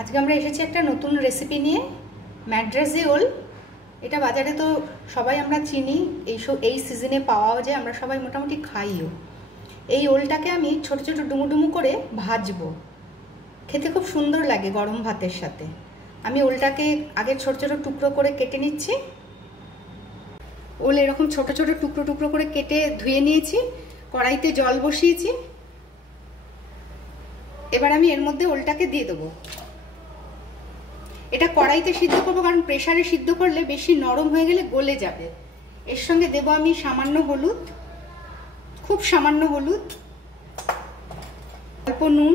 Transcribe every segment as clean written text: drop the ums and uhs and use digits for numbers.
আজকে আমরা এসেছি একটা নতুন রেসিপি নিয়ে, ম্যাড্রাসি ওল। এটা বাজারে তো সবাই আমরা চিনি, এই সিজনে পাওয়াও যায়, আমরা সবাই মোটামুটি খাইও। এই ওলটাকে আমি ছোট ছোট ডুমু ডুমু করে ভাজবো, খেতে খুব সুন্দর লাগে গরম ভাতের সাথে। আমি ওলটাকে আগে ছোট ছোট টুকরো করে কেটে নিচ্ছি। ওল এরকম ছোট ছোট টুকরো টুকরো করে কেটে ধুয়ে নিয়েছি, কড়াইতে জল বসিয়েছি। এবার আমি এর মধ্যে ওলটাকে দিয়ে দেবো। এটা কড়াইতে সিদ্ধ করবো, কারণ প্রেসারে সিদ্ধ করলে বেশি নরম হয়ে গেলে গলে যাবে। এর সঙ্গে দেবো আমি সামান্য হলুদ, খুব সামান্য হলুদ, অল্প নুন,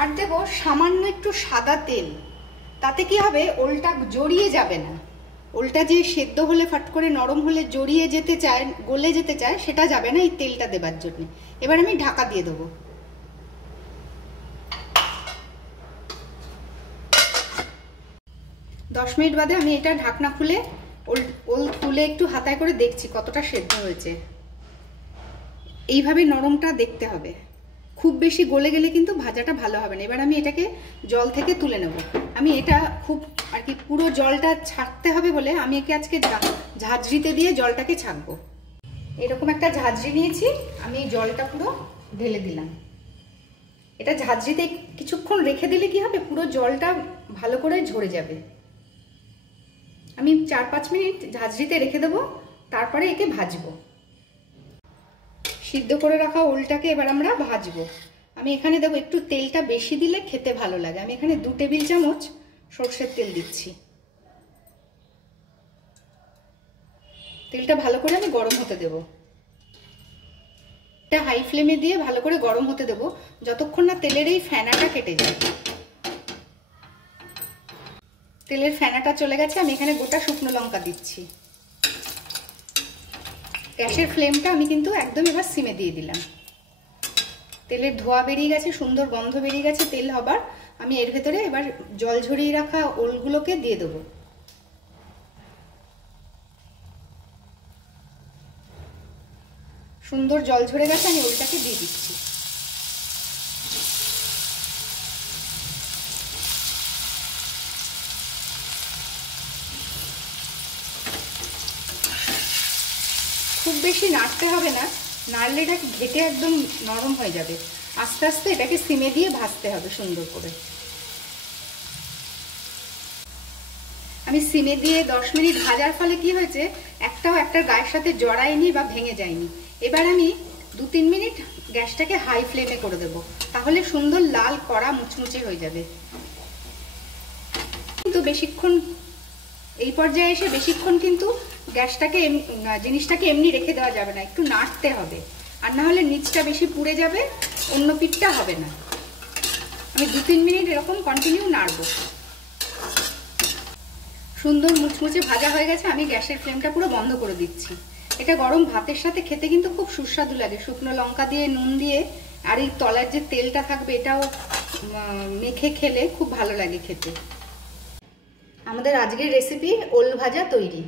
আর দেবো সামান্য একটু সাদা তেল। তাতে কি হবে, ওলটা জড়িয়ে যাবে না। ওলটা যে সেদ্ধ হলে ফট করে নরম হলে জড়িয়ে যেতে চায়, গলে যেতে চায়, সেটা যাবে না এই তেলটা দেবার জন্য। এবার আমি ঢাকা দিয়ে দেবো। দশ মিনিট বাদে আমি এটা ঢাকনা খুলে ওল তুলে একটু হাতায় করে দেখছি কতটা সেদ্ধ হয়েছে। এইভাবে নরমটা দেখতে হবে, খুব বেশি গলে গেলে কিন্তু ভাজাটা ভালো হবে না। এবার আমি এটাকে জল থেকে তুলে নেব। আমি এটা খুব আর কি পুরো জলটা ছাড়তে হবে বলে আমি একে আজকে ঝাঁঝরিতে দিয়ে জলটাকে ছাঁকবো। এরকম একটা ঝাঁঝরি নিয়েছি, আমি জলটা পুরো ঢেলে দিলাম। এটা ঝাঁঝরিতে কিছুক্ষণ রেখে দিলে কি হবে, পুরো জলটা ভালো করে ঝরে যাবে। আমি 4-5 মিনিট ঝাঁঝরিতে রেখে দেবো, তারপরে একে ভাজবো। সিদ্ধ করে রাখা ওলটাকে এবার আমরা ভাজবো। আমি এখানে দেবো, একটু তেলটা বেশি দিলে খেতে ভালো লাগে। আমি এখানে 2 টেবিল চামচ সরষের তেল দিচ্ছি। তেলটা ভালো করে আমি গরম হতে দেবো। এটা হাই ফ্লেমে দিয়ে ভালো করে গরম হতে দেবো, যতক্ষণ না তেলের এই ফেনাটা কেটে যায়। তেলের ফেনাটা চলে গেছে, আমি এখানে গোটা শুকনো লঙ্কা দিচ্ছি। গ্যাসের ফ্লেমটা আমি কিন্তু একদম এবার সিমে দিয়ে দিলাম। তেলের ধোয়া বেরিয়ে গেছে, সুন্দর গন্ধ বেরিয়ে গেছে তেল হবার। আমি এর ভেতরে এবার জল ঝরিয়ে রাখা ওলগুলোকে দিয়ে দেবো। সুন্দর জল ঝরে গেছে, আমি ওলটাকে দিয়ে দিচ্ছি। খুব বেশি নাড়তে হবে না, নাড়লে এটা ঘেটে একদম নরম হয়ে যাবে। আস্তে আস্তে এটাকে সিমে দিয়ে ভাজতে হবে সুন্দর করে। আমি সিমে দিয়ে 10 মিনিট ভাজার ফলে কি হয়েছে, একটার গায়ের সাথে জড়ায়নি বা ভেঙে যায়নি। এবার আমি 2-3 মিনিট গ্যাসটাকে হাই ফ্লেমে করে দেবো, তাহলে সুন্দর লাল কড়া মুচমুচে হয়ে যাবে। কিন্তু বেশিক্ষণ এই পর্যায়ে এসে বেশিক্ষণ কিন্তু গ্যাসটাকে জিনিসটাকে এমনি রেখে দেওয়া যাবে না, একটু নাড়তে হবে, আর না হলে নিচটা বেশি পুড়ে যাবে, অন্য পিঠটা হবে না। আমি 2-3 মিনিট এরকম কন্টিনিউ নাড়বো। সুন্দর মুচমুচে ভাজা হয়ে গেছে, আমি গ্যাসের ফ্লেমটা পুরো বন্ধ করে দিচ্ছি। এটা গরম ভাতের সাথে খেতে কিন্তু খুব সুস্বাদু লাগে, শুকনো লঙ্কা দিয়ে, নুন দিয়ে, আর এই তলার যে তেলটা থাকবে এটাও মেখে খেলে খুব ভালো লাগে খেতে। আমাদের আজকের রেসিপি ওল ভাজা তৈরি।